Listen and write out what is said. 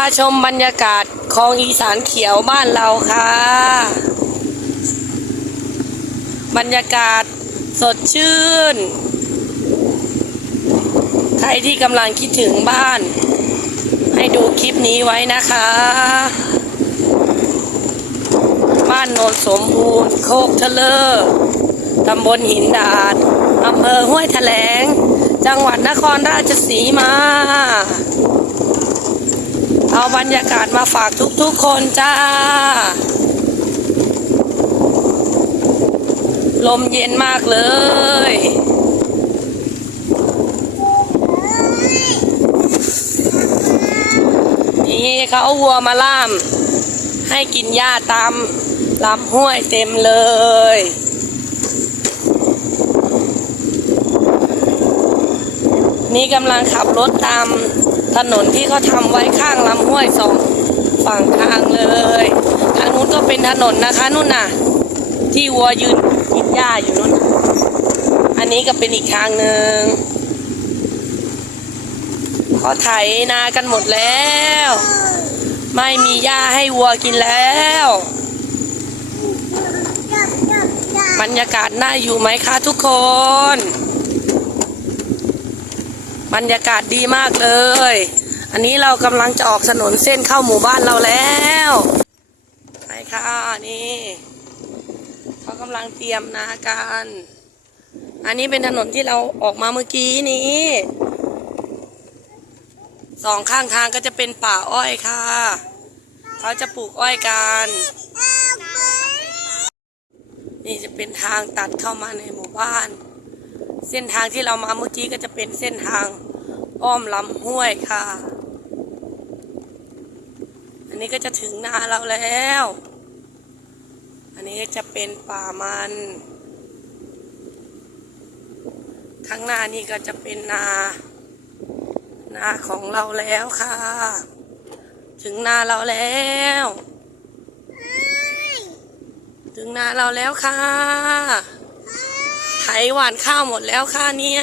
าชมบรรยากาศคลองอีสานเขียวบ้านเราค่ะ บรรยากาศสดชื่น ใครที่กำลังคิดถึงบ้าน ให้ดูคลิปนี้ไว้นะคะ บ้านโนนสมบูรณ์โคกทะเลอร์ตำบลหินดาดอำเภอห้วยแถลง จังหวัดนครราชสีมา เอาบรรยากาศมาฝากทุกๆคนจ้า ลมเย็นมากเลย นี่เขาเอาวัวมาล่าม ให้กินหญ้าตามลำห้วยเต็มเลย นี่กำลังขับรถตามถนนที่เขาทำไว้ข้างลำห้วยสองฝั่งทางเลยทางนู้นก็เป็นถนนนะคะนู่นน่ะ ที่วัวยืนกินหญ้าอยู่นู่น อันนี้ก็เป็นอีกทางหนึ่งเขาไถนากันหมดแล้ว ไม่มีหญ้าให้วัวกินแล้ว บรรยากาศน่าอยู่ไหมคะทุกคน บรรยากาศดีมากเลย อันนี้เรากำลังจะออกถนนเส้นเข้าหมู่บ้านเราแล้วไปค่ะนี่เขากำลังเตรียมนากันอันนี้เป็นถนนที่เราออกมาเมื่อกี้นี้สองข้างทางก็จะเป็นป่าอ้อยค่ะ เขาจะปลูกอ้อยกันนี่จะเป็นทางตัดเข้ามาในหมู่บ้าน เส้นทางที่เรามาเมื่อกี้ก็จะเป็นเส้นทางอ้อมลำห้วยค่ะ อันนี้ก็จะถึงนาเราแล้ว อันนี้ก็จะเป็นป่ามันข้างหน้านี่ก็จะเป็นนา นาของเราแล้วค่ะ ถึงนาเราแล้วถึงนาเราแล้วค่ะ ไถหวานข้าวหมดแล้วค่ะเนี่ย